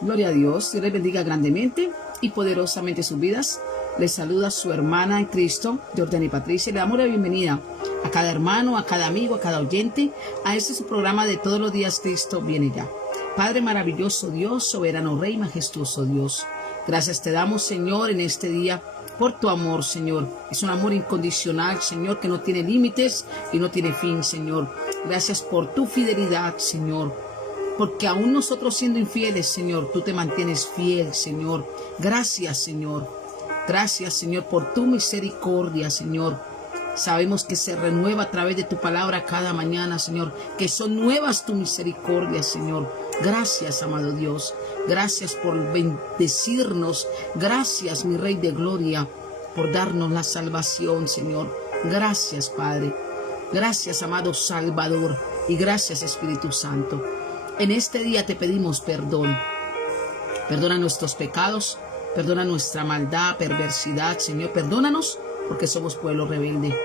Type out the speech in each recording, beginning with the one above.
Gloria a Dios. Dios les bendiga grandemente y poderosamente sus vidas. Les saluda su hermana en Cristo, Jordani Patricia. Le damos la bienvenida a cada hermano, a cada amigo, a cada oyente, a este su programa de todos los días. Cristo viene ya. Padre maravilloso Dios, soberano Rey, majestuoso Dios. Gracias te damos, Señor, en este día por tu amor, Señor. Es un amor incondicional, Señor, que no tiene límites y no tiene fin, Señor. Gracias por tu fidelidad, Señor. Porque aún nosotros siendo infieles, Señor, tú te mantienes fiel, Señor. Gracias, Señor. Gracias, Señor, por tu misericordia, Señor. Sabemos que se renueva a través de tu palabra cada mañana, Señor. Que son nuevas tu misericordia, Señor. Gracias, amado Dios. Gracias por bendecirnos. Gracias, mi Rey de Gloria, por darnos la salvación, Señor. Gracias, Padre. Gracias, amado Salvador. Y gracias, Espíritu Santo. En este día te pedimos perdón. Perdona nuestros pecados. Perdona nuestra maldad, perversidad, Señor. Perdónanos porque somos pueblo rebelde.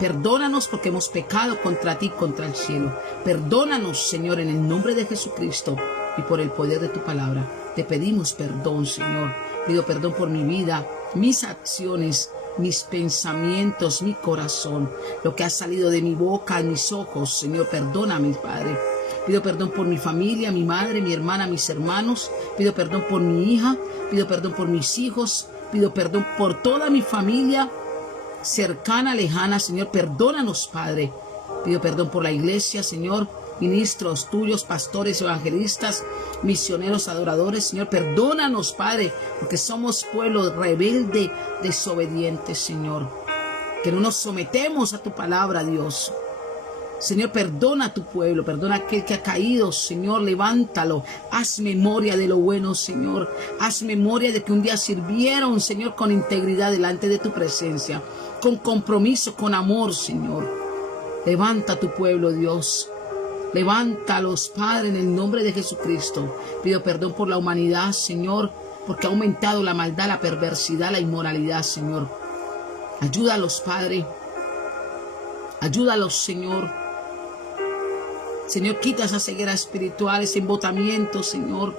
Perdónanos porque hemos pecado contra ti, contra el cielo. Perdónanos, Señor, en el nombre de Jesucristo y por el poder de tu palabra. Te pedimos perdón, Señor. Pido perdón por mi vida, mis acciones, mis pensamientos, mi corazón. Lo que ha salido de mi boca, mis ojos, Señor, perdóname, Padre. Pido perdón por mi familia, mi madre, mi hermana, mis hermanos. Pido perdón por mi hija. Pido perdón por mis hijos. Pido perdón por toda mi familia cercana, lejana, Señor. Perdónanos, Padre. Pido perdón por la iglesia, Señor. Ministros tuyos, pastores, evangelistas, misioneros, adoradores, Señor. Perdónanos, Padre, porque somos pueblo rebelde, desobediente, Señor. Que no nos sometemos a tu palabra, Dios. Señor, perdona a tu pueblo, perdona a aquel que ha caído, Señor, levántalo. Haz memoria de lo bueno, Señor. Haz memoria de que un día sirvieron, Señor, con integridad delante de tu presencia, con compromiso, con amor, Señor. Levanta a tu pueblo, Dios. Levántalos, Padre, en el nombre de Jesucristo. Pido perdón por la humanidad, Señor, porque ha aumentado la maldad, la perversidad, la inmoralidad, Señor. Ayúdalos, Padre. Ayúdalos, Señor. Señor, quita esa ceguera espiritual, ese embotamiento, Señor.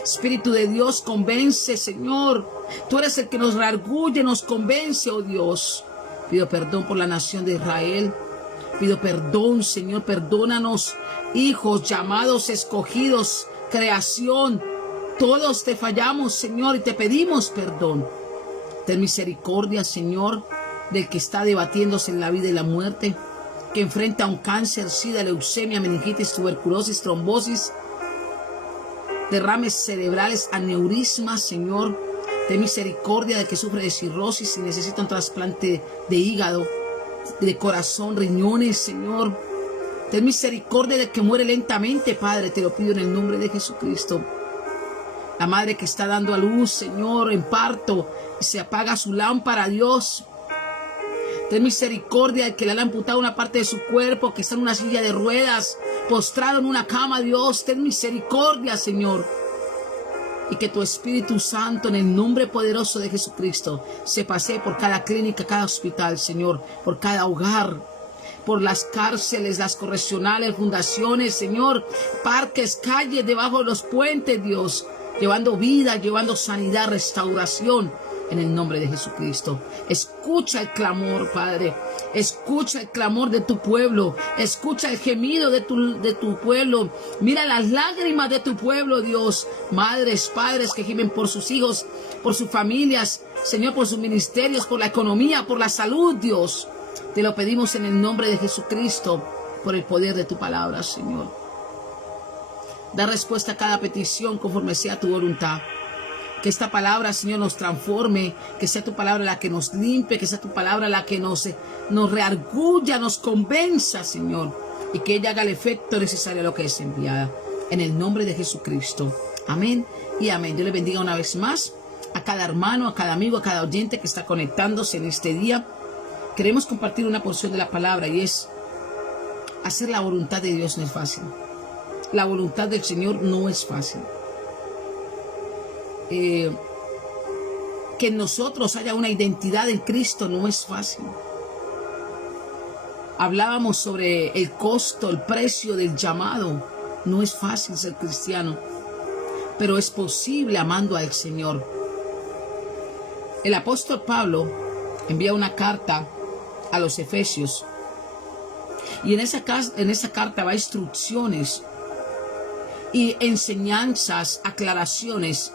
Espíritu de Dios, convence, Señor. Tú eres el que nos reargulle, nos convence, oh Dios. Pido perdón por la nación de Israel. Pido perdón, Señor, perdónanos, hijos, llamados, escogidos, creación. Todos te fallamos, Señor, y te pedimos perdón. Ten misericordia, Señor, del que está debatiéndose en la vida y la muerte, que enfrenta un cáncer, sida, leucemia, meningitis, tuberculosis, trombosis, derrames cerebrales, aneurismas, Señor. Ten misericordia del que sufre de cirrosis y necesita un trasplante de hígado, de corazón, riñones, Señor. Ten misericordia del que muere lentamente, Padre, te lo pido en el nombre de Jesucristo. La madre que está dando a luz, Señor, en parto, y se apaga su lámpara, Dios. Ten misericordia del que le han amputado una parte de su cuerpo, que está en una silla de ruedas, postrado en una cama, Dios. Ten misericordia, Señor. Y que tu Espíritu Santo, en el nombre poderoso de Jesucristo, se pasee por cada clínica, cada hospital, Señor, por cada hogar, por las cárceles, las correccionales, fundaciones, Señor, parques, calles, debajo de los puentes, Dios, llevando vida, llevando sanidad, restauración. En el nombre de Jesucristo. Escucha el clamor, Padre. Escucha el clamor de tu pueblo. Escucha el gemido de tu pueblo. Mira las lágrimas de tu pueblo, Dios. Madres, padres que gimen por sus hijos, por sus familias, Señor, por sus ministerios, por la economía, por la salud, Dios. Te lo pedimos en el nombre de Jesucristo, por el poder de tu palabra, Señor. Da respuesta a cada petición conforme sea tu voluntad. Que esta palabra, Señor, nos transforme, que sea tu palabra la que nos limpie, que sea tu palabra la que nos reargulla, nos convenza, Señor, y que ella haga el efecto necesario a lo que es enviada. En el nombre de Jesucristo. Amén y amén. Dios le bendiga una vez más a cada hermano, a cada amigo, a cada oyente que está conectándose en este día. Queremos compartir una porción de la palabra y es: hacer la voluntad de Dios no es fácil. La voluntad del Señor no es fácil. Que en nosotros haya una identidad en Cristo no es fácil. Hablábamos sobre el costo, el precio del llamado. No es fácil ser cristiano. pero es posible amando al Señor. El apóstol Pablo envía una carta a los Efesios, y en esa carta va instrucciones y enseñanzas, aclaraciones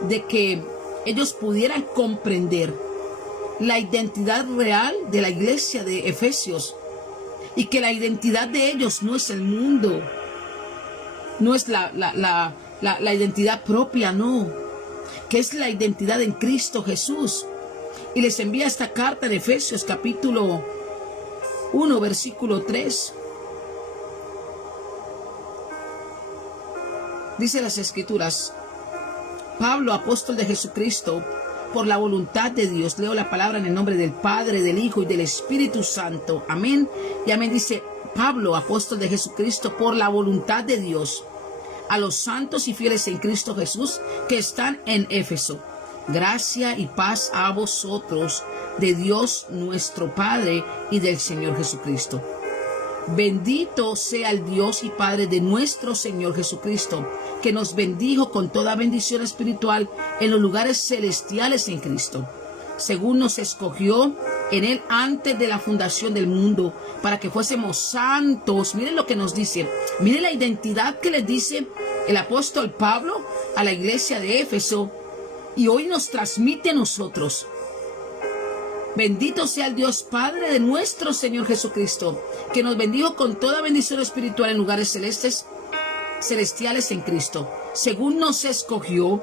de que ellos pudieran comprender la identidad real de la iglesia de Efesios, y que la identidad de ellos no es el mundo, no es la identidad propia, no, que es la identidad en Cristo Jesús. Y les envía esta carta en Efesios capítulo 1, versículo 3. Dice las Escrituras: Pablo, apóstol de Jesucristo, por la voluntad de Dios. Leo la palabra en el nombre del Padre, del Hijo y del Espíritu Santo. Amén y amén. Dice: Pablo, apóstol de Jesucristo, por la voluntad de Dios, a los santos y fieles en Cristo Jesús que están en Éfeso. Gracia y paz a vosotros, de Dios nuestro Padre y del Señor Jesucristo. Bendito sea el Dios y Padre de nuestro Señor Jesucristo, que nos bendijo con toda bendición espiritual en los lugares celestiales en Cristo, según nos escogió en Él antes de la fundación del mundo, para que fuésemos santos. Miren lo que nos dice, miren la identidad que les dice el apóstol Pablo a la iglesia de Éfeso, y hoy nos transmite a nosotros. Bendito sea el Dios Padre de nuestro Señor Jesucristo, que nos bendijo con toda bendición espiritual en lugares celestiales en Cristo, según nos escogió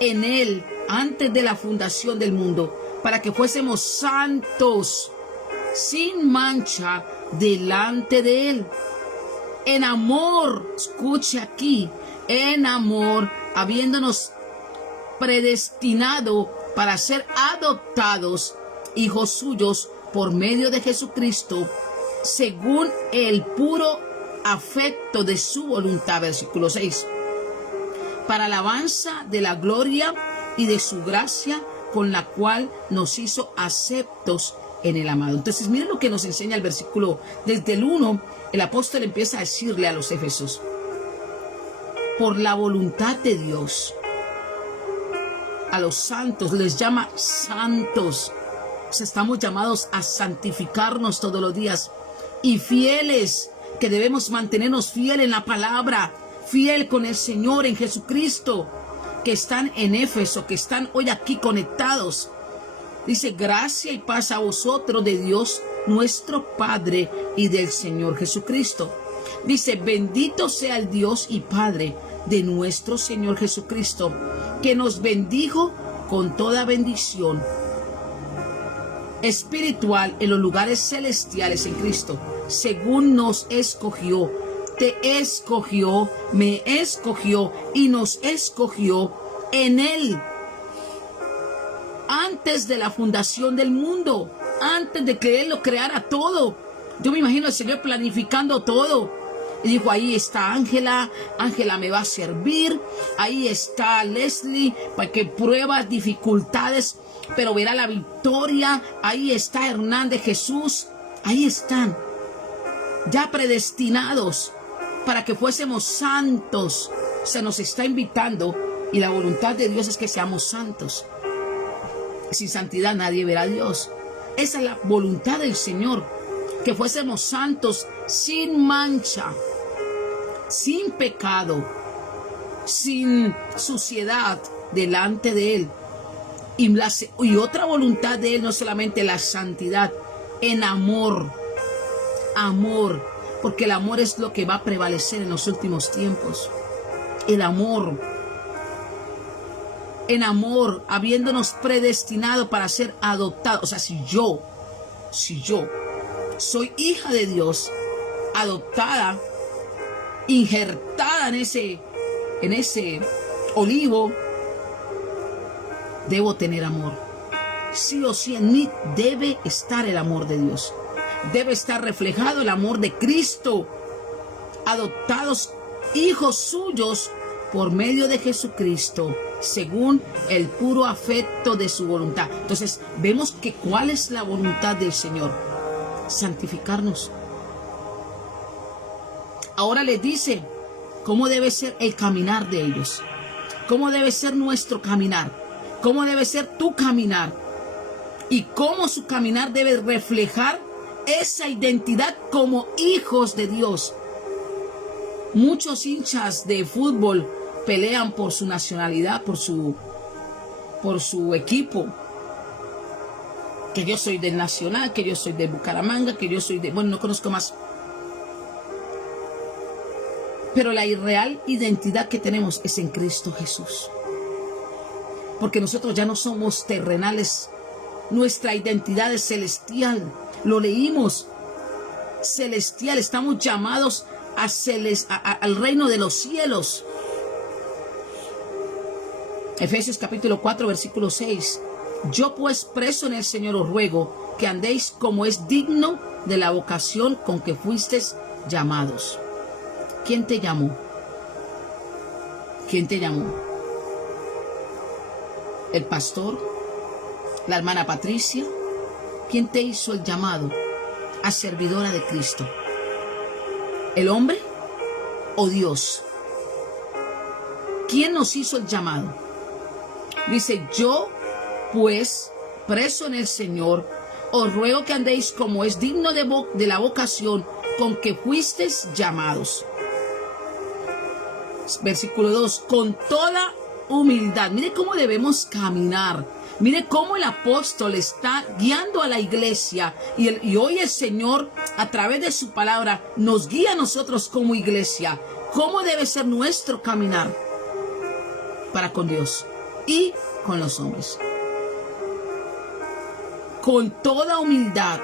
en Él antes de la fundación del mundo, para que fuésemos santos, sin mancha, delante de Él. En amor, escuche aquí, en amor, habiéndonos predestinado para ser adoptados hijos suyos por medio de Jesucristo, según el puro afecto de su voluntad. Versículo 6. Para alabanza de la gloria y de su gracia, con la cual nos hizo aceptos en el amado. Entonces, miren lo que nos enseña el versículo. Desde el 1, el apóstol empieza a decirle a los efesios: por la voluntad de Dios, a los santos les llama santos. O sea, estamos llamados a santificarnos todos los días, y fieles, que debemos mantenernos fieles en la palabra, fiel con el Señor en Jesucristo, que están en Éfeso, que están hoy aquí conectados. Dice: gracia y paz a vosotros, de Dios nuestro Padre y del Señor Jesucristo. Dice: bendito sea el Dios y Padre de nuestro Señor Jesucristo, que nos bendijo con toda bendición espiritual en los lugares celestiales en Cristo, según nos escogió, te escogió, me escogió y nos escogió en Él antes de la fundación del mundo, antes de que Él lo creara todo. Yo me imagino al Señor planificando todo. Y dijo: ahí está Ángela, Ángela me va a servir, ahí está Leslie, para que pruebas, dificultades, pero verá la victoria. Ahí está Hernández, Jesús, ahí están, ya predestinados para que fuésemos santos. Se nos está invitando, y la voluntad de Dios es que seamos santos. Sin santidad nadie verá a Dios. Esa es la voluntad del Señor, que fuésemos santos, sin mancha, sin pecado, sin suciedad delante de Él. Y otra voluntad de Él, no solamente la santidad, en amor, porque el amor es lo que va a prevalecer en los últimos tiempos. El amor, en amor, habiéndonos predestinado para ser adoptados. O sea, si yo soy hija de Dios, adoptada, injertada en ese olivo, debo tener amor. Sí o sí en mí debe estar el amor de Dios. Debe estar reflejado el amor de Cristo. Adoptados hijos suyos por medio de Jesucristo, según el puro afecto de su voluntad. Entonces, vemos que ¿cuál es la voluntad del Señor? Santificarnos. Ahora les dice cómo debe ser el caminar de ellos. cómo debe ser nuestro caminar, cómo debe ser tu caminar y cómo su caminar debe reflejar esa identidad como hijos de Dios. Muchos hinchas de fútbol pelean por su nacionalidad, por su equipo. Que yo soy del Nacional, que yo soy de Bucaramanga, que yo soy de... Bueno, no conozco más. Pero la irreal identidad que tenemos es en Cristo Jesús. Porque nosotros ya no somos terrenales. Nuestra identidad es celestial. Lo leímos. Celestial. Estamos llamados al reino de los cielos. Efesios capítulo 4, versículo 6. Yo pues, preso en el Señor, os ruego que andéis como es digno de la vocación con que fuisteis llamados. ¿Quién te llamó? ¿Quién te llamó? ¿El pastor? ¿La hermana Patricia? ¿Quién te hizo el llamado a servidora de Cristo? ¿El hombre o Dios? ¿Quién nos hizo el llamado? Dice, yo pues, preso en el Señor, os ruego que andéis como es digno de la vocación con que fuisteis llamados. Versículo 2, con toda humildad. Mire cómo debemos caminar. Mire cómo el apóstol está guiando a la iglesia. Y hoy el Señor, a través de su palabra, nos guía a nosotros como iglesia. ¿Cómo debe ser nuestro caminar para con Dios y con los hombres? Con toda humildad,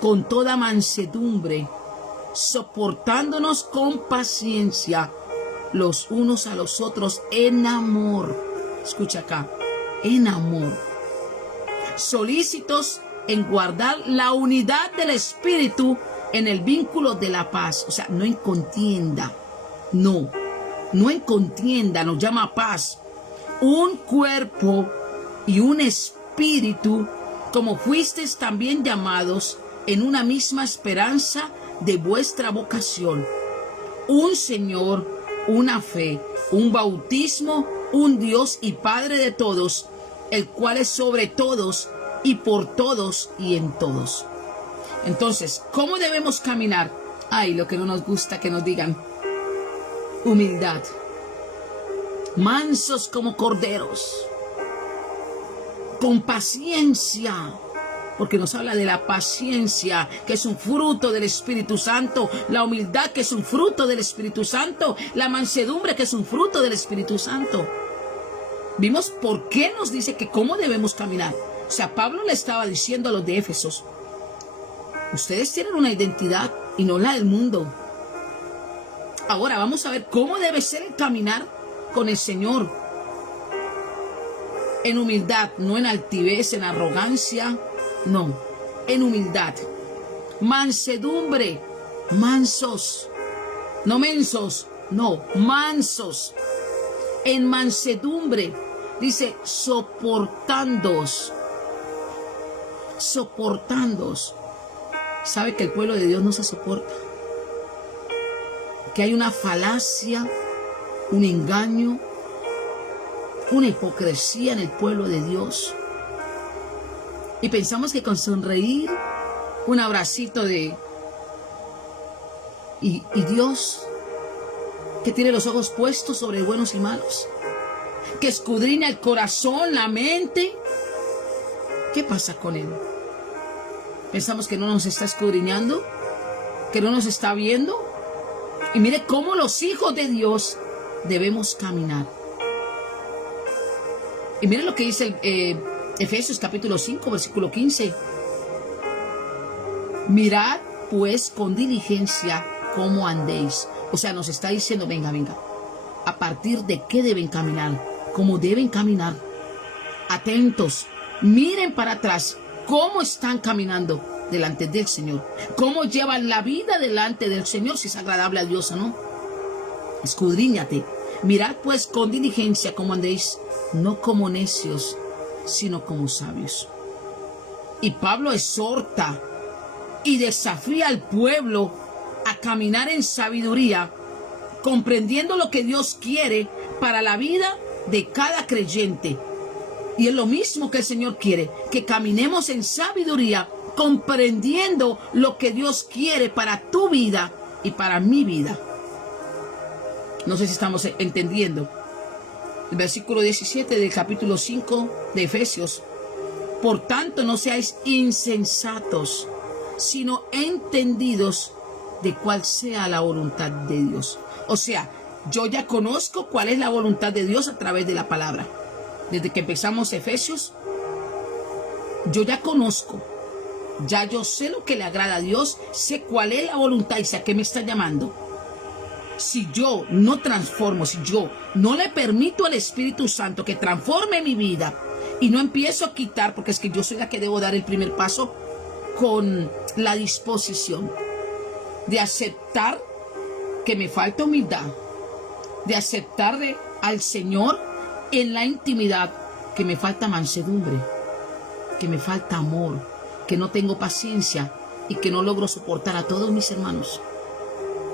con toda mansedumbre, soportándonos con paciencia los unos a los otros en amor. Escucha acá, en amor. Solícitos en guardar la unidad del Espíritu en el vínculo de la paz. O sea, no en contienda. No en contienda, nos llama paz. Un cuerpo y un espíritu, como fuisteis también llamados en una misma esperanza de vuestra vocación. Un Señor, una fe, un bautismo, un Dios y Padre de todos, el cual es sobre todos y por todos y en todos. Entonces, ¿cómo debemos caminar? Ay, lo que no nos gusta que nos digan. Humildad. Mansos como corderos. Con paciencia. Porque nos habla de la paciencia, que es un fruto del Espíritu Santo. La humildad, que es un fruto del Espíritu Santo. La mansedumbre, que es un fruto del Espíritu Santo. Vimos por qué nos dice que cómo debemos caminar. O sea, Pablo le estaba diciendo a los de Éfesos: ustedes tienen una identidad y no la del mundo. Ahora vamos a ver cómo debe ser el caminar con el Señor. En humildad, no en altivez, en arrogancia. No, en humildad. Mansedumbre, mansos. No mensos, no, mansos. En mansedumbre, dice, soportándoos. Soportándoos. ¿Sabe que el pueblo de Dios no se soporta? Que hay una falacia, un engaño, una hipocresía en el pueblo de Dios. Y pensamos que con sonreír, un abracito y Dios, que tiene los ojos puestos sobre buenos y malos, que escudriña el corazón, la mente. ¿Qué pasa con Él? Pensamos que no nos está escudriñando, que no nos está viendo. Y mire cómo los hijos de Dios debemos caminar. Y mire lo que dice Efesios capítulo 5, versículo 15. Mirad pues con diligencia cómo andéis. O sea, nos está diciendo, venga. ¿A partir de qué deben caminar? ¿Cómo deben caminar? Atentos. Miren para atrás cómo están caminando delante del Señor. Cómo llevan la vida delante del Señor, si es agradable a Dios o no. Escudriñate. Mirad pues con diligencia cómo andéis, no como necios, sino como sabios. Y Pablo exhorta y desafía al pueblo a caminar en sabiduría, comprendiendo lo que Dios quiere para la vida de cada creyente. Y es lo mismo que el Señor quiere, que caminemos en sabiduría, comprendiendo lo que Dios quiere para tu vida y para mi vida. No sé si estamos entendiendo. El versículo 17 del capítulo 5 de Efesios. Por tanto, no seáis insensatos, sino entendidos de cuál sea la voluntad de Dios. O sea, yo ya conozco cuál es la voluntad de Dios a través de la palabra. Desde que empezamos Efesios, yo ya conozco, ya yo sé lo que le agrada a Dios, sé cuál es la voluntad y sé a qué me está llamando. Si yo no transformo, si yo no le permito al Espíritu Santo que transforme mi vida y no empiezo a quitar, porque es que yo soy la que debo dar el primer paso con la disposición de aceptar que me falta humildad, de aceptarle al Señor en la intimidad que me falta mansedumbre, que me falta amor, que no tengo paciencia y que no logro soportar a todos mis hermanos.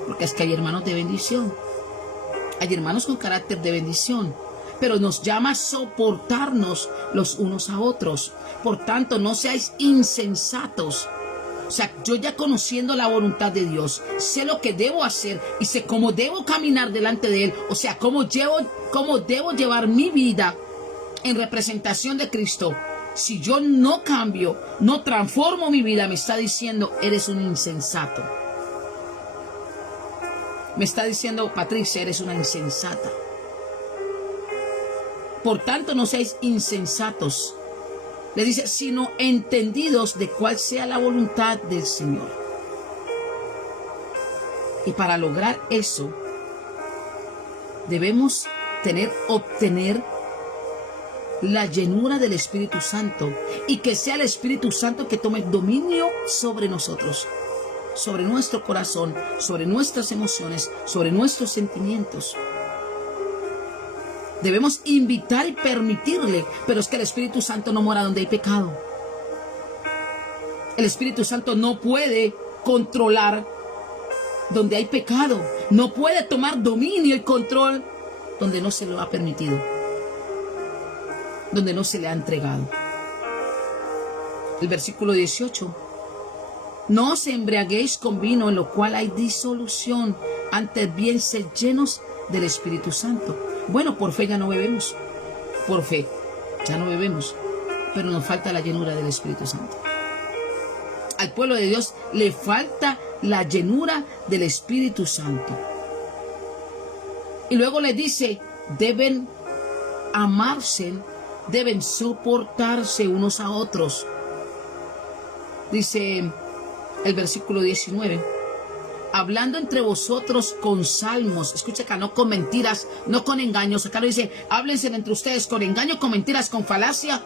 Porque es que hay hermanos de bendición, hay hermanos con carácter de bendición, pero nos llama a soportarnos los unos a otros. Por tanto, no seáis insensatos. O sea, yo ya conociendo la voluntad de Dios, sé lo que debo hacer y sé cómo debo caminar delante de Él. O sea, cómo debo llevar mi vida en representación de Cristo. Si yo no cambio, no transformo mi vida, me está diciendo, eres un insensato. Me está diciendo, Patricia, eres una insensata. Por tanto, no seáis insensatos. Le dice, sino entendidos de cuál sea la voluntad del Señor. Y para lograr eso, debemos obtener la llenura del Espíritu Santo. Y que sea el Espíritu Santo que tome dominio sobre nosotros, sobre nuestro corazón, sobre nuestras emociones, sobre nuestros sentimientos. Debemos invitar y permitirle, pero es que el Espíritu Santo no mora donde hay pecado. El Espíritu Santo no puede controlar donde hay pecado. No puede tomar dominio y control donde no se lo ha permitido, donde no se le ha entregado. El versículo 18. No os embriaguéis con vino en lo cual hay disolución, antes bien sed llenos del Espíritu Santo. Bueno, por fe ya no bebemos, por fe ya no bebemos, pero nos falta la llenura del Espíritu Santo. Al pueblo de Dios le falta la llenura del Espíritu Santo. Y luego le dice, deben amarse, deben soportarse unos a otros. Dice el versículo 19, hablando entre vosotros con salmos. Escucha acá, no con mentiras, no con engaños. Acá lo dice, háblense entre ustedes con engaño, con mentiras, con falacia,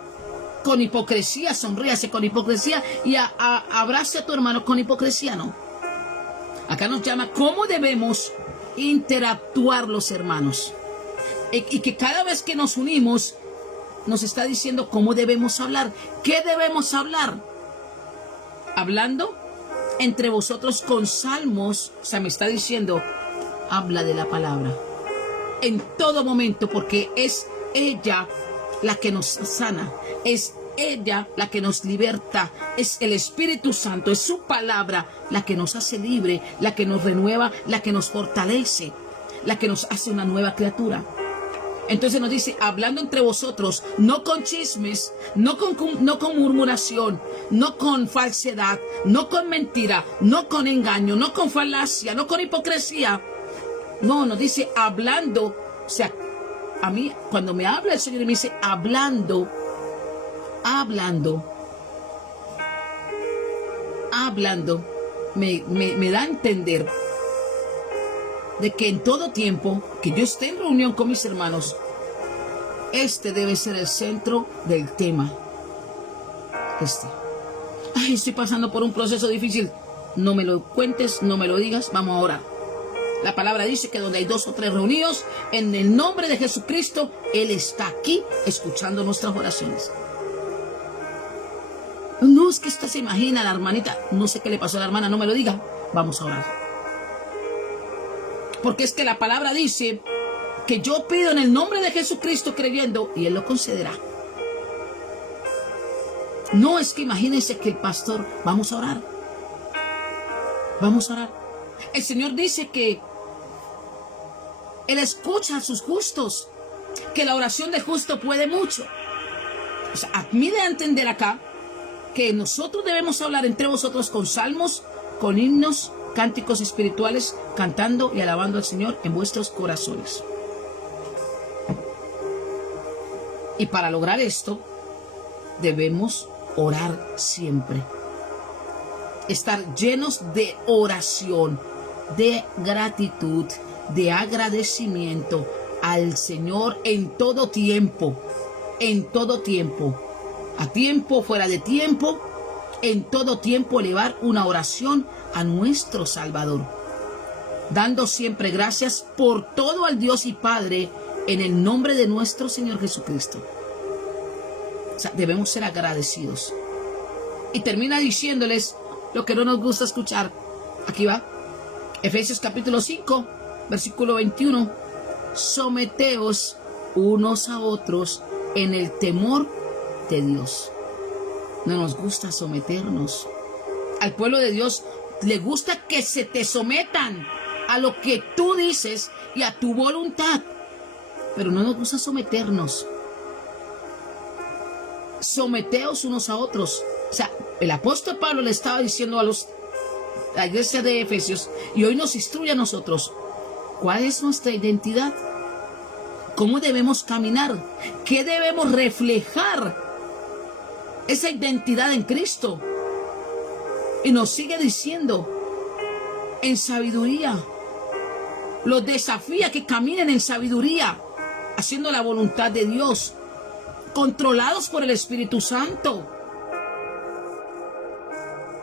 con hipocresía. Sonríase con hipocresía y abrace a tu hermano con hipocresía, no. Acá nos llama cómo debemos interactuar los hermanos. Y que cada vez que nos unimos, nos está diciendo cómo debemos hablar. ¿Qué debemos hablar? Hablando entre vosotros con salmos. O sea, me está diciendo, habla de la palabra en todo momento, porque es ella la que nos sana, es ella la que nos liberta, es el Espíritu Santo, es su palabra la que nos hace libre, la que nos renueva, la que nos fortalece, la que nos hace una nueva criatura. Entonces nos dice, hablando entre vosotros, no con chismes, no con murmuración, no con falsedad, no con mentira, no con engaño, no con falacia, no con hipocresía. No, nos dice hablando. O sea, a mí cuando me habla el Señor y me dice hablando, me da a entender de que en todo tiempo que yo esté en reunión con mis hermanos, este debe ser el centro del tema. Ay, estoy pasando por un proceso difícil. No me lo cuentes, no me lo digas, vamos a orar. La palabra dice que donde hay 2 o 3 reunidos, en el nombre de Jesucristo, Él está aquí escuchando nuestras oraciones. No, es que esta se imagina la hermanita, no sé qué le pasó a la hermana, no me lo diga, vamos a orar. Porque es que la palabra dice que yo pido en el nombre de Jesucristo creyendo, y Él lo concederá. No es que imagínense que el pastor, vamos a orar. Vamos a orar. El Señor dice que Él escucha a sus justos, que la oración del justo puede mucho. O sea, a mí de entender acá que nosotros debemos hablar entre vosotros con salmos, con himnos, cánticos espirituales, cantando y alabando al Señor en vuestros corazones. Y para lograr esto, debemos orar siempre. Estar llenos de oración, de gratitud, de agradecimiento al Señor en todo tiempo. En todo tiempo. A tiempo, fuera de tiempo. En todo tiempo elevar una oración a nuestro Salvador. Dando siempre gracias por todo al Dios y Padre en el nombre de nuestro Señor Jesucristo. O sea, debemos ser agradecidos. Y termina diciéndoles lo que no nos gusta escuchar. Aquí va. Efesios capítulo 5, versículo 21. Someteos unos a otros en el temor de Dios. No nos gusta someternos. Al pueblo de Dios le gusta que se te sometan a lo que tú dices y a tu voluntad. Pero no nos gusta someternos. Someteos unos a otros. O sea, el apóstol Pablo le estaba diciendo a la iglesia de Efesios, y hoy nos instruye a nosotros, ¿cuál es nuestra identidad? ¿Cómo debemos caminar? ¿Qué debemos reflejar? Esa identidad en Cristo. Y nos sigue diciendo, en sabiduría. Los desafía que caminen en sabiduría, haciendo la voluntad de Dios, controlados por el Espíritu Santo,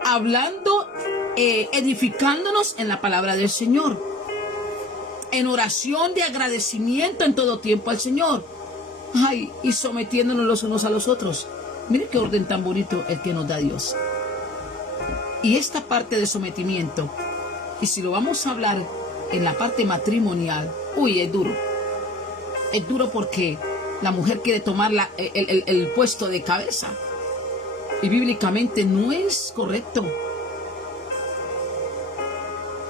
hablando, edificándonos en la palabra del Señor, en oración de agradecimiento en todo tiempo al Señor, ay, y sometiéndonos los unos a los otros. Mire qué orden tan bonito el que nos da Dios. Y esta parte de sometimiento, y si lo vamos a hablar en la parte matrimonial, uy, es duro. Es duro porque la mujer quiere tomar el puesto de cabeza. Y bíblicamente no es correcto.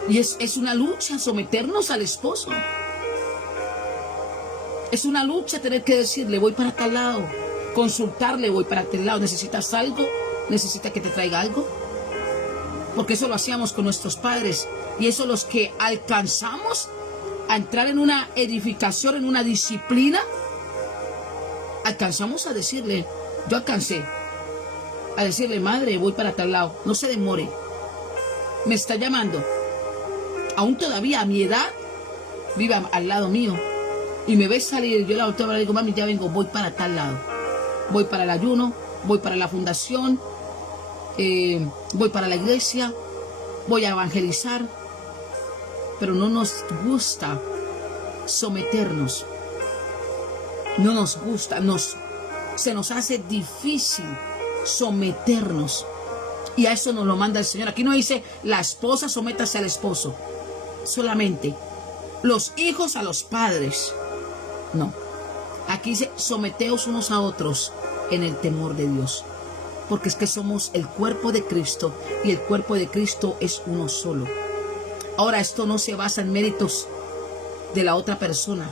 Y es una lucha someternos al esposo. Es una lucha tener que decirle, voy para tal lado. Consultarle, voy para tal lado. ¿Necesitas algo? ¿Necesitas que te traiga algo? Porque eso lo hacíamos con nuestros padres. Y eso los que alcanzamos a entrar en una edificación, en una disciplina, alcanzamos a decirle, yo alcancé a decirle, madre, voy para tal lado, no se demore, me está llamando, aún todavía a mi edad, viva al lado mío, y me ve salir, yo la volteo y le digo, mami, ya vengo, voy para tal lado, voy para el ayuno, voy para la fundación, voy para la iglesia, voy a evangelizar. Pero no nos gusta someternos. No nos gusta, se nos hace difícil someternos. Y a eso nos lo manda el Señor. Aquí no dice la esposa sométase al esposo, solamente los hijos a los padres. No. Aquí dice someteos unos a otros en el temor de Dios. Porque es que somos el cuerpo de Cristo y el cuerpo de Cristo es uno solo. Ahora, esto no se basa en méritos de la otra persona.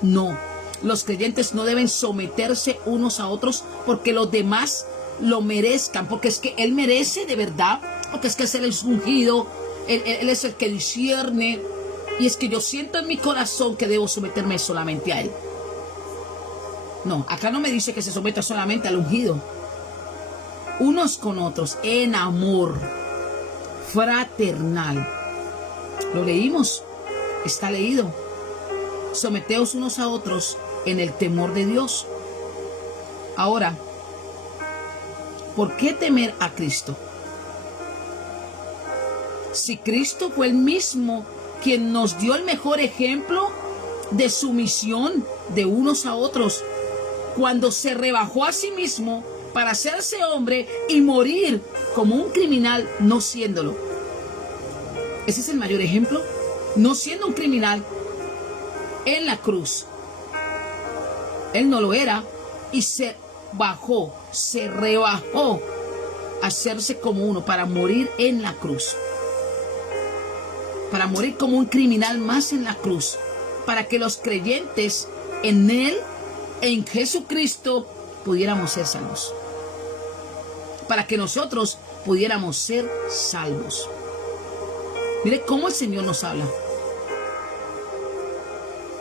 No. Los creyentes no deben someterse unos a otros porque los demás lo merezcan. Porque es que Él merece de verdad. Porque es que Él es ungido. Él es el que discierne. Y es que yo siento en mi corazón que debo someterme solamente a Él. No, acá no me dice que se someta solamente al ungido. Unos con otros en amor fraternal. Lo leímos, está leído. Someteos unos a otros en el temor de Dios. Ahora, ¿por qué temer a Cristo? Si Cristo fue el mismo quien nos dio el mejor ejemplo de sumisión de unos a otros, cuando se rebajó a sí mismo para hacerse hombre y morir como un criminal no siéndolo. Ese es el mayor ejemplo. No siendo un criminal, en la cruz. Él no lo era y se bajó, se rebajó a hacerse como uno para morir en la cruz. Para morir como un criminal más en la cruz. Para que los creyentes en Él, en Jesucristo, pudiéramos ser salvos. Para que nosotros pudiéramos ser salvos. Mire cómo el Señor nos habla.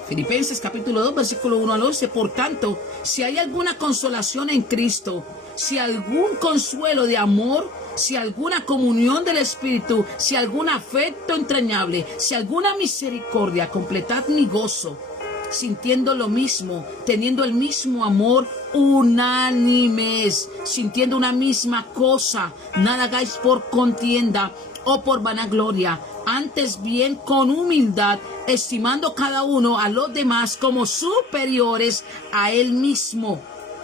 Filipenses capítulo 2, versículo 1 al 11. Por tanto, si hay alguna consolación en Cristo, si algún consuelo de amor, si alguna comunión del Espíritu, si algún afecto entrañable, si alguna misericordia, completad mi gozo, sintiendo lo mismo, teniendo el mismo amor, unánimes, sintiendo una misma cosa. Nada hagáis por contienda o por vanagloria, antes bien con humildad, estimando cada uno a los demás como superiores a él mismo,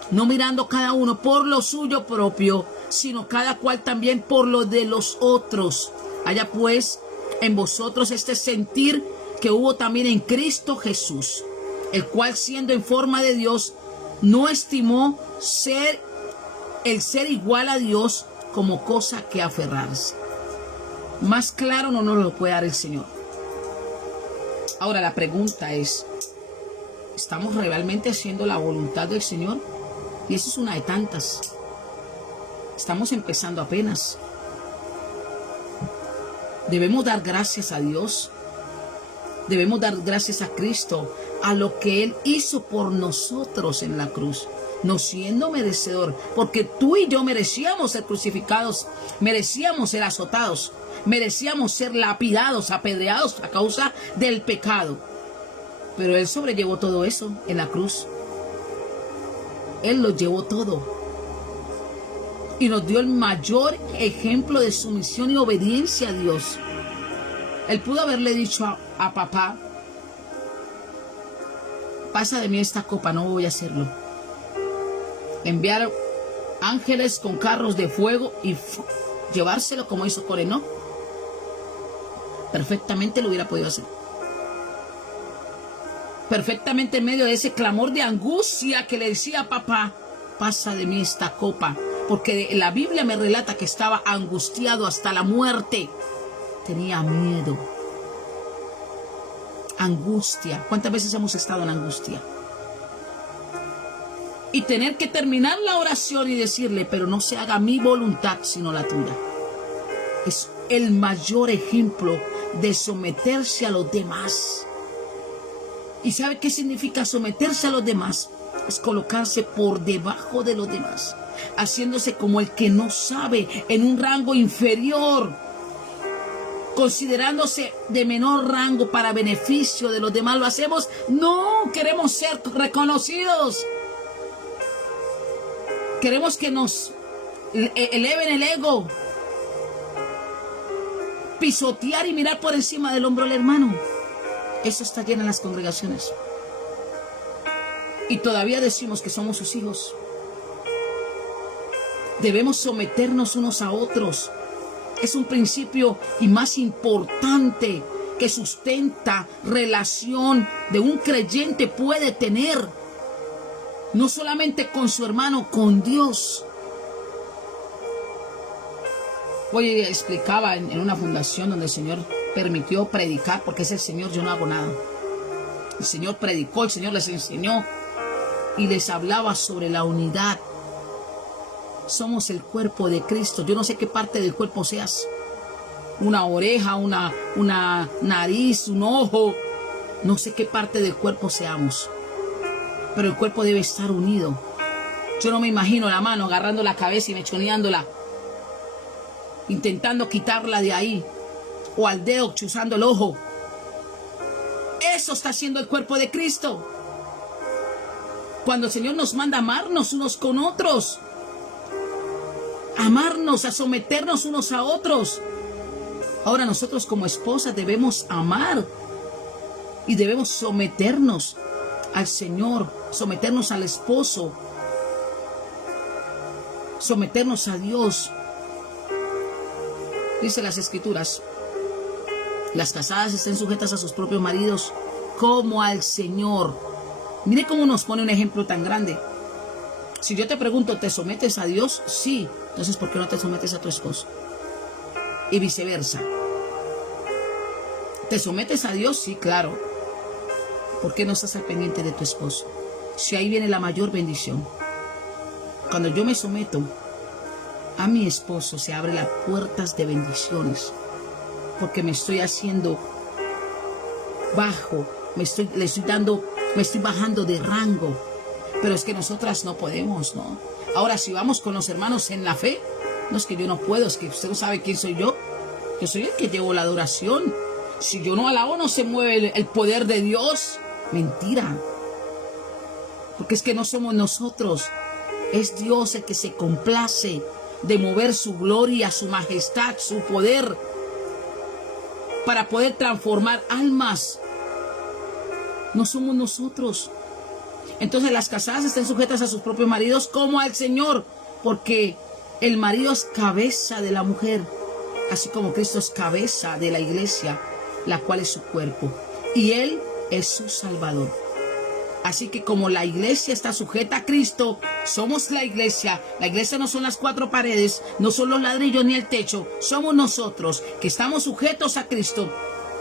no mirando cada uno por lo suyo propio, sino cada cual también por lo de los otros. Haya pues en vosotros este sentir que hubo también en Cristo Jesús, el cual siendo en forma de Dios, no estimó el ser igual a Dios como cosa que aferrarse. Más claro no nos lo puede dar el Señor. Ahora la pregunta es, ¿estamos realmente haciendo la voluntad del Señor? Y eso es una de tantas. Estamos empezando apenas. Debemos dar gracias a Dios. Debemos dar gracias a Cristo, a lo que Él hizo por nosotros en la cruz, no siendo merecedor, porque tú y yo merecíamos ser crucificados, merecíamos ser azotados, merecíamos ser lapidados, apedreados a causa del pecado. Pero Él sobrellevó todo eso en la cruz. Él lo llevó todo. Y nos dio el mayor ejemplo de sumisión y obediencia a Dios. Él pudo haberle dicho a papá, pasa de mí esta copa, no voy a hacerlo. Enviar ángeles con carros de fuego y llevárselo como hizo con Enoc. Perfectamente lo hubiera podido hacer. Perfectamente en medio de ese clamor de angustia que le decía a papá, pasa de mí esta copa. Porque la Biblia me relata que estaba angustiado hasta la muerte. Tenía miedo. Angustia. ¿Cuántas veces hemos estado en angustia? Y tener que terminar la oración y decirle, pero no se haga mi voluntad sino la tuya. Es el mayor ejemplo de someterse a los demás. ¿Y sabe qué significa someterse a los demás? Es colocarse por debajo de los demás, haciéndose como el que no sabe, en un rango inferior, considerándose de menor rango para beneficio de los demás. Lo hacemos, no queremos ser reconocidos, queremos que nos eleven el ego, pisotear y mirar por encima del hombro al hermano. Eso está lleno en las congregaciones. Y todavía decimos que somos sus hijos. Debemos someternos unos a otros. Es un principio y más importante que sustenta relación de un creyente puede tener. No solamente con su hermano, con Dios. Hoy explicaba en una fundación donde el Señor permitió predicar, porque es el Señor, yo no hago nada. El Señor predicó, el Señor les enseñó y les hablaba sobre la unidad. Somos el cuerpo de Cristo. Yo no sé qué parte del cuerpo seas. Una oreja, una nariz, un ojo. No sé qué parte del cuerpo seamos. Pero el cuerpo debe estar unido. Yo no me imagino la mano agarrando la cabeza y mechoneándola, intentando quitarla de ahí. O al dedo chuzando el ojo. Eso está haciendo el cuerpo de Cristo. Cuando el Señor nos manda a amarnos unos con otros. Amarnos, a someternos unos a otros. Ahora nosotros como esposas debemos amar. Y debemos someternos al Señor. Someternos al esposo. Someternos a Dios. Dice las Escrituras: las casadas estén sujetas a sus propios maridos, como al Señor. Mire cómo nos pone un ejemplo tan grande. Si yo te pregunto, ¿te sometes a Dios? Sí. Entonces, ¿por qué no te sometes a tu esposo? Y viceversa. ¿Te sometes a Dios? Sí, claro. ¿Por qué no estás al pendiente de tu esposo? Si ahí viene la mayor bendición. Cuando yo me someto a mi esposo, se abren las puertas de bendiciones. Porque me estoy haciendo bajo, me estoy bajando de rango. Pero es que nosotras no podemos, ¿no? Ahora, si vamos con los hermanos en la fe, no es que yo no puedo, es que usted no sabe quién soy yo. Yo soy el que llevo la adoración. Si yo no alabo, no se mueve el poder de Dios. Mentira. Porque es que no somos nosotros. Es Dios el que se complace de mover su gloria, su majestad, su poder, para poder transformar almas. No somos nosotros. Entonces las casadas estén sujetas a sus propios maridos como al Señor, porque el marido es cabeza de la mujer, así como Cristo es cabeza de la iglesia, la cual es su cuerpo, y Él es su Salvador. Así que como la iglesia está sujeta a Cristo, somos la iglesia. La iglesia no son las cuatro paredes, no son los ladrillos ni el techo, somos nosotros que estamos sujetos a Cristo.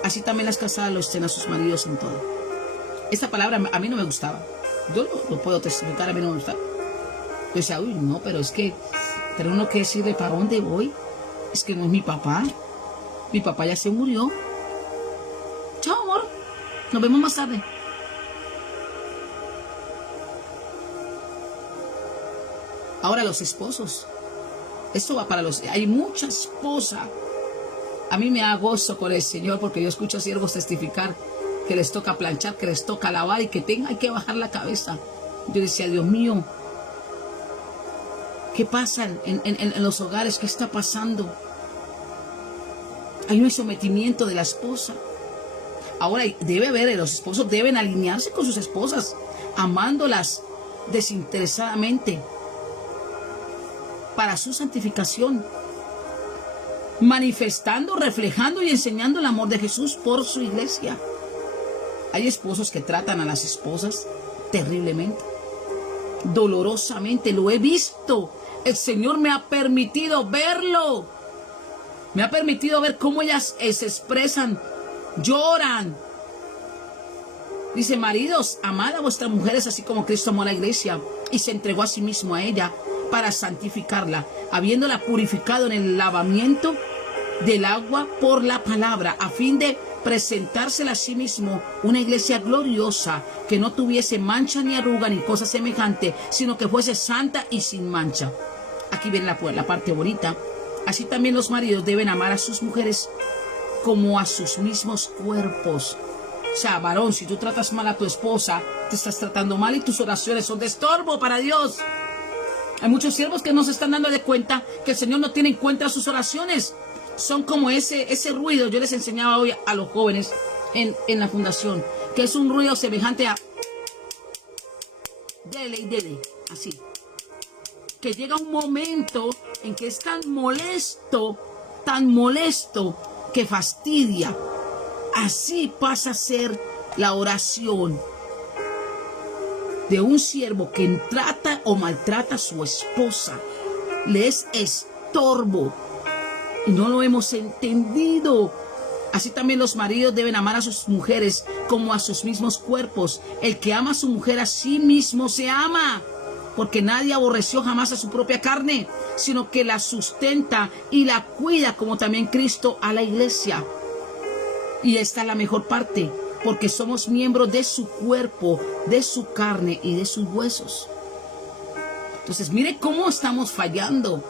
Así también las casadas lo estén a sus maridos en todo. Esta palabra a mí no me gustaba. Yo lo puedo testificar, a mí no me gustaba. Yo decía, uy, no, pero es que tengo uno que decirle para dónde voy. Es que no es mi papá. Mi papá ya se murió. Chao, amor. Nos vemos más tarde. Ahora los esposos. Esto va para los... Hay mucha esposa. A mí me da gozo con el Señor porque yo escucho a siervos testificar que les toca planchar, que les toca lavar y que hay que bajar la cabeza. Yo decía, Dios mío, ¿qué pasa en los hogares? ¿Qué está pasando? Hay un sometimiento de la esposa. Ahora debe haber, los esposos deben alinearse con sus esposas, amándolas desinteresadamente para su santificación, manifestando, reflejando y enseñando el amor de Jesús por su iglesia. Hay esposos que tratan a las esposas terriblemente, dolorosamente. Lo he visto. El Señor me ha permitido verlo. Me ha permitido ver cómo ellas se expresan, lloran. Dice, maridos, amad a vuestras mujeres así como Cristo amó a la iglesia y se entregó a sí mismo a ella para santificarla, habiéndola purificado en el lavamiento del agua por la palabra, a fin de presentársela a sí mismo una iglesia gloriosa, que no tuviese mancha ni arruga ni cosa semejante, sino que fuese santa y sin mancha. Aquí viene la parte bonita. Así también los maridos deben amar a sus mujeres como a sus mismos cuerpos. O sea, varón, si tú tratas mal a tu esposa, te estás tratando mal y tus oraciones son de estorbo para Dios. Hay muchos siervos que no se están dando de cuenta que el Señor no tiene en cuenta sus oraciones. Son como ese ruido. Yo les enseñaba hoy a los jóvenes en la fundación, que es un ruido semejante a dele y dele, así. Que llega un momento en que es tan molesto, que fastidia. Así pasa a ser la oración de un siervo que trata o maltrata a su esposa. Le es estorbo. Y no lo hemos entendido. Así también los maridos deben amar a sus mujeres como a sus mismos cuerpos. El que ama a su mujer a sí mismo se ama, porque nadie aborreció jamás a su propia carne, sino que la sustenta y la cuida, como también Cristo a la iglesia. Y esta es la mejor parte, porque somos miembros de su cuerpo, de su carne y de sus huesos. Entonces, mire cómo estamos fallando,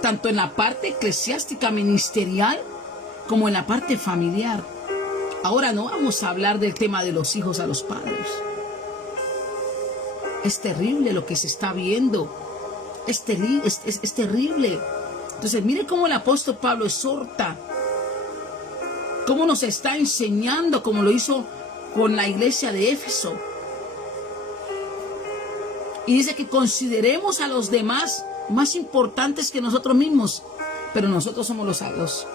tanto en la parte eclesiástica ministerial como en la parte familiar. Ahora no vamos a hablar del tema de los hijos a los padres. Es terrible lo que se está viendo. Es terrible. Entonces, mire cómo el apóstol Pablo exhorta, cómo nos está enseñando, como lo hizo con la iglesia de Éfeso. Y dice que consideremos a los demás más importantes que nosotros mismos, pero nosotros somos los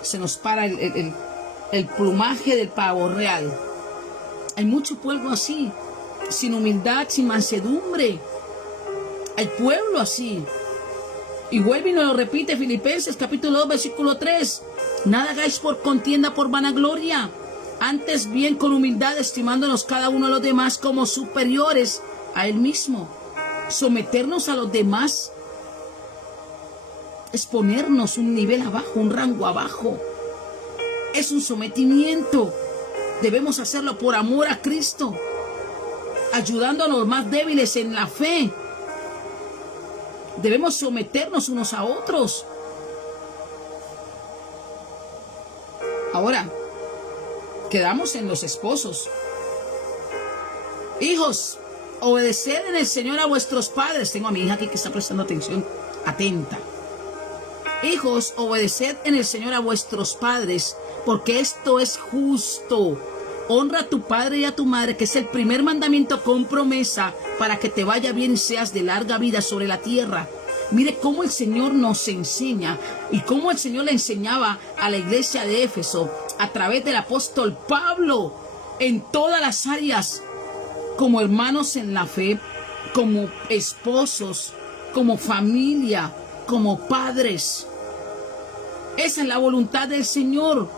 se nos para el plumaje del pavo real. Hay mucho pueblo así, sin humildad, sin mansedumbre. Hay pueblo así. Y vuelve y nos lo repite Filipenses capítulo 2 versículo 3. Nada hagáis por contienda, por vanagloria. Antes bien con humildad, estimándonos cada uno a los demás como superiores a él mismo. Someternos a los demás es ponernos un nivel abajo, un rango abajo. Es un sometimiento. Debemos hacerlo por amor a Cristo, ayudando a los más débiles en la fe. Debemos someternos unos a otros. Ahora, quedamos en los esposos. Hijos, obedeced en el Señor a vuestros padres. Tengo a mi hija aquí que está prestando atención atenta. Hijos, obedeced en el Señor a vuestros padres, porque esto es justo. Honra a tu padre y a tu madre, que es el primer mandamiento con promesa, para que te vaya bien y seas de larga vida sobre la tierra. Mire cómo el Señor nos enseña y cómo el Señor le enseñaba a la iglesia de Éfeso a través del apóstol Pablo en todas las áreas, como hermanos en la fe, como esposos, como familia, como padres. Esa es la voluntad del Señor.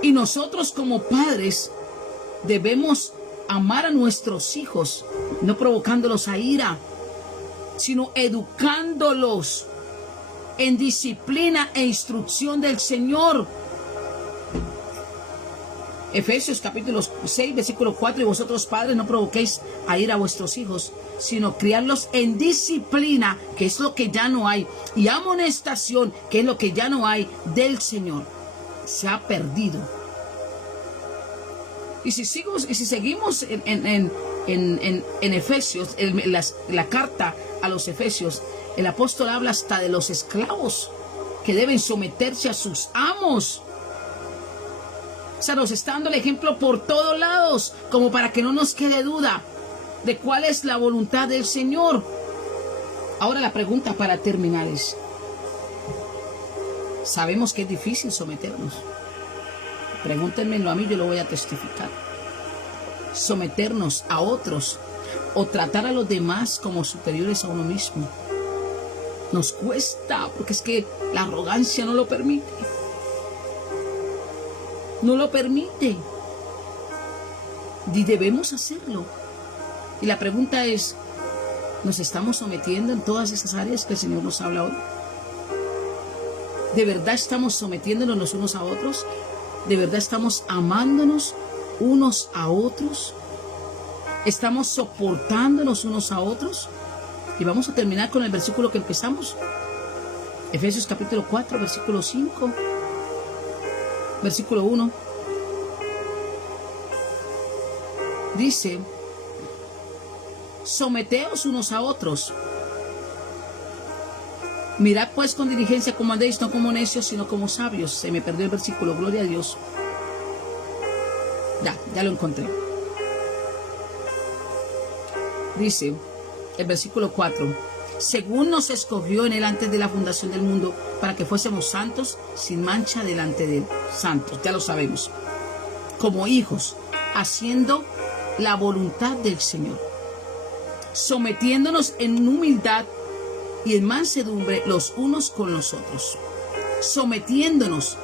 Y nosotros como padres debemos amar a nuestros hijos, no provocándolos a ira, sino educándolos en disciplina e instrucción del Señor. Efesios capítulo 6 versículo 4. Y vosotros padres no provoquéis a ira a vuestros hijos, sino criarlos en disciplina, que es lo que ya no hay, y amonestación, que es lo que ya no hay del Señor. Se ha perdido. Y si seguimos en Efesios, la carta a los Efesios, el apóstol habla hasta de los esclavos que deben someterse a sus amos. O sea, nos está dando el ejemplo por todos lados, como para que no nos quede duda de cuál es la voluntad del Señor. Ahora la pregunta para terminar es: sabemos que es difícil someternos. Pregúntenmelo a mí, yo lo voy a testificar. Someternos a otros o tratar a los demás como superiores a uno mismo nos cuesta, porque es que la arrogancia no lo permite. No lo permite. Y debemos hacerlo. Y la pregunta es: ¿nos estamos sometiendo en todas esas áreas que el Señor nos habla hoy? ¿De verdad estamos sometiéndonos los unos a otros? ¿De verdad estamos amándonos unos a otros? ¿Estamos soportándonos unos a otros? Y vamos a terminar con el versículo que empezamos. Efesios capítulo 4, versículo 5. Versículo 1. Dice: someteos unos a otros. Mirad pues con diligencia cómo andéis, no como necios, sino como sabios. Se me perdió el versículo, gloria a Dios. Ya lo encontré. Dice el versículo 4: según nos escogió en él antes de la fundación del mundo, para que fuésemos santos, sin mancha delante de él. Santos, ya lo sabemos. Como hijos, haciendo la voluntad del Señor, sometiéndonos en humildad y en mansedumbre los unos con los otros. Sometiéndonos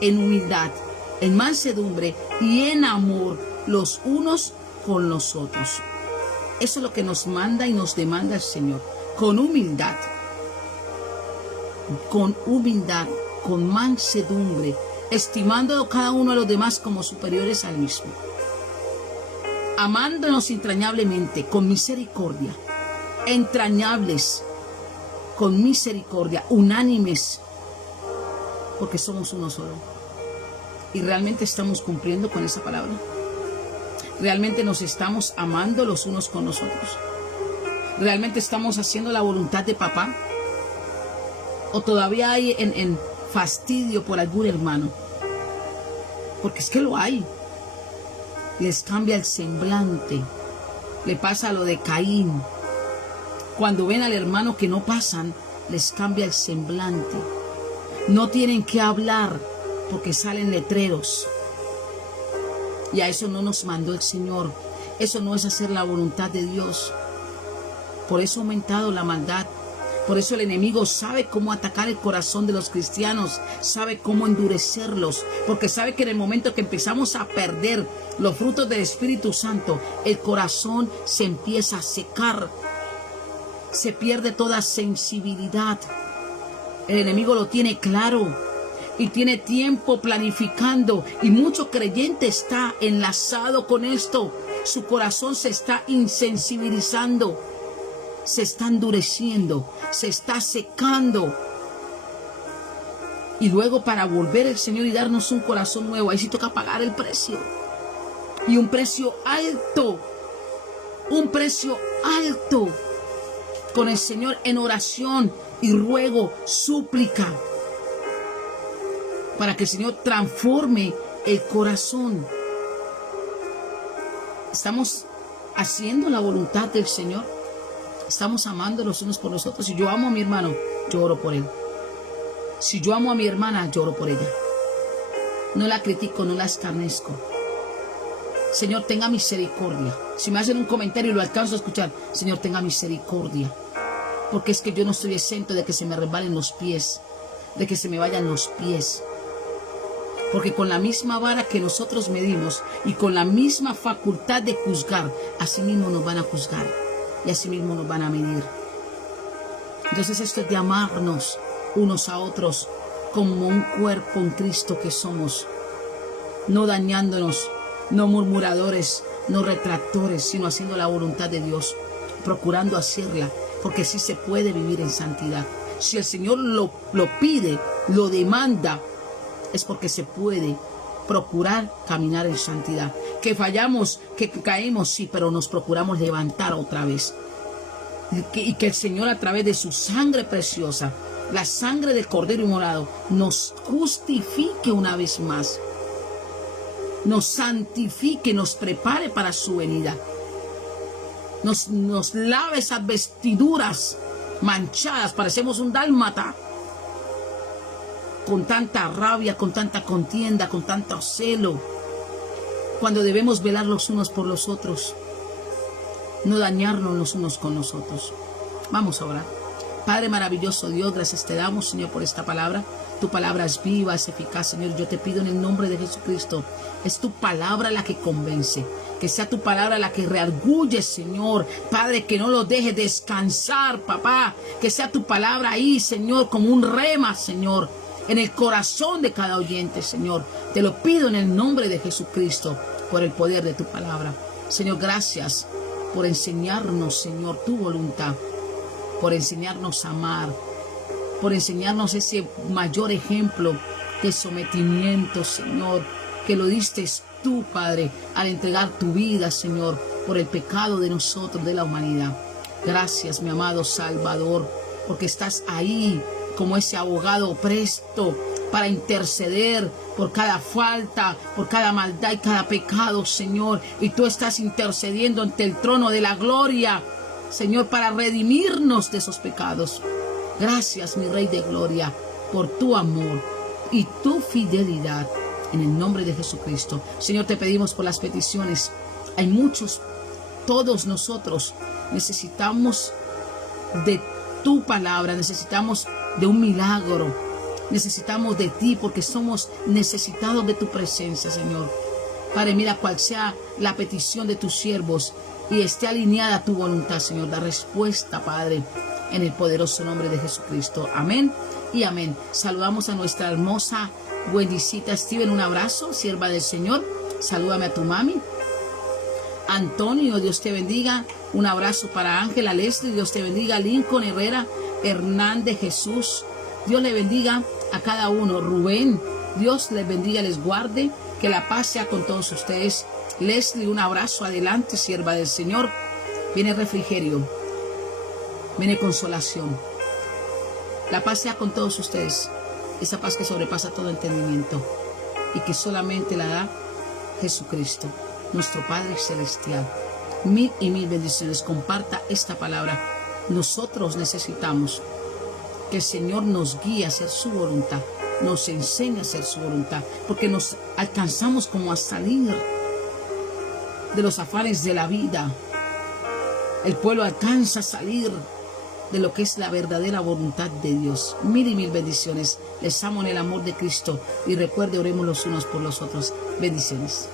en humildad, en mansedumbre y en amor los unos con los otros. Eso es lo que nos manda y nos demanda el Señor. Con humildad, con mansedumbre, estimando cada uno a los demás como superiores al mismo. Amándonos entrañablemente, con misericordia, entrañables, con misericordia, unánimes, porque somos uno solo. Y realmente estamos cumpliendo con esa palabra. Realmente nos estamos amando los unos con los otros. ¿Realmente estamos haciendo la voluntad de papá? ¿O todavía hay en fastidio por algún hermano? Porque es que lo hay. Les cambia el semblante. Le pasa lo de Caín. Cuando ven al hermano que no pasan, les cambia el semblante. No tienen que hablar porque salen letreros. Y a eso no nos mandó el Señor. Eso no es hacer la voluntad de Dios. Por eso ha aumentado la maldad. Por eso el enemigo sabe cómo atacar el corazón de los cristianos, sabe cómo endurecerlos, porque sabe que en el momento que empezamos a perder los frutos del Espíritu Santo, el corazón se empieza a secar, se pierde toda sensibilidad. El enemigo lo tiene claro y tiene tiempo planificando, y mucho creyente está enlazado con esto. Su corazón se está insensibilizando, se está endureciendo, se está secando. Y luego, para volver el Señor y darnos un corazón nuevo, ahí sí toca pagar el precio. Y un precio alto. Un precio alto. Con el Señor en oración y ruego, súplica, para que el Señor transforme el corazón. Estamos haciendo la voluntad del Señor. Estamos amando los unos por los otros. Si yo amo a mi hermano, yo oro por él. Si yo amo a mi hermana, yo oro por ella. No la critico, no la escarnezco. Señor, tenga misericordia. Si me hacen un comentario y lo alcanzo a escuchar, Señor, tenga misericordia. Porque es que yo no estoy exento de que se me resbalen los pies, de que se me vayan los pies. Porque con la misma vara que nosotros medimos y con la misma facultad de juzgar, así mismo nos van a juzgar y así mismo nos van a medir. Entonces esto es de amarnos unos a otros como un cuerpo en Cristo que somos, no dañándonos, no murmuradores, no retractores, sino haciendo la voluntad de Dios, procurando hacerla, porque sí se puede vivir en santidad. Si el Señor lo pide, lo demanda, es porque se puede procurar caminar en santidad. Que fallamos, que caemos, sí, pero nos procuramos levantar otra vez. Y que el Señor, a través de su sangre preciosa, la sangre del Cordero Inmolado, nos justifique una vez más, nos santifique, nos prepare para su venida, nos lave esas vestiduras manchadas. Parecemos un dálmata, con tanta rabia, con tanta contienda, con tanto celo, cuando debemos velar los unos por los otros, no dañarnos los unos con los otros. Vamos a orar. Padre maravilloso Dios, gracias te damos, Señor, por esta palabra. Tu palabra es viva, es eficaz, Señor. Yo te pido en el nombre de Jesucristo, es tu palabra la que convence, que sea tu palabra la que reargulle, Señor. Padre, que no lo deje descansar, papá, que sea tu palabra ahí, Señor, como un rema, Señor, en el corazón de cada oyente, Señor. Te lo pido en el nombre de Jesucristo, por el poder de tu palabra. Señor, gracias por enseñarnos, Señor, tu voluntad, por enseñarnos a amar, por enseñarnos ese mayor ejemplo de sometimiento, Señor, que lo diste tú, Padre, al entregar tu vida, Señor, por el pecado de nosotros, de la humanidad. Gracias, mi amado Salvador, porque estás ahí como ese abogado presto para interceder por cada falta, por cada maldad y cada pecado, Señor. Y tú estás intercediendo ante el trono de la gloria, Señor, para redimirnos de esos pecados. Gracias, mi Rey de Gloria, por tu amor y tu fidelidad. En el nombre de Jesucristo. Señor, te pedimos por las peticiones. Hay muchos, todos nosotros necesitamos de tu palabra, necesitamos de un milagro, necesitamos de ti, porque somos necesitados de tu presencia, Señor. Padre, mira cuál sea la petición de tus siervos y esté alineada a tu voluntad, Señor. Da respuesta, Padre, en el poderoso nombre de Jesucristo. Amén y amén. Saludamos a nuestra hermosa Wendycita Steven. Un abrazo, sierva del Señor. Salúdame a tu mami. Antonio, Dios te bendiga. Un abrazo para Ángela, Leslie, Dios te bendiga. Lincoln Herrera Hernández, Jesús, Dios le bendiga a cada uno. Rubén, Dios les bendiga, les guarde, que la paz sea con todos ustedes. Leslie, un abrazo, adelante, sierva del Señor. Viene refrigerio, viene consolación. La paz sea con todos ustedes, esa paz que sobrepasa todo entendimiento y que solamente la da Jesucristo, nuestro Padre Celestial. Mil y mil bendiciones. Comparta esta palabra. Nosotros necesitamos que el Señor nos guíe a hacer su voluntad, nos enseñe a hacer su voluntad, porque nos alcanzamos como a salir de los afanes de la vida. El pueblo alcanza a salir de lo que es la verdadera voluntad de Dios. Mil y mil bendiciones. Les amo en el amor de Cristo. Y recuerde, oremos los unos por los otros. Bendiciones.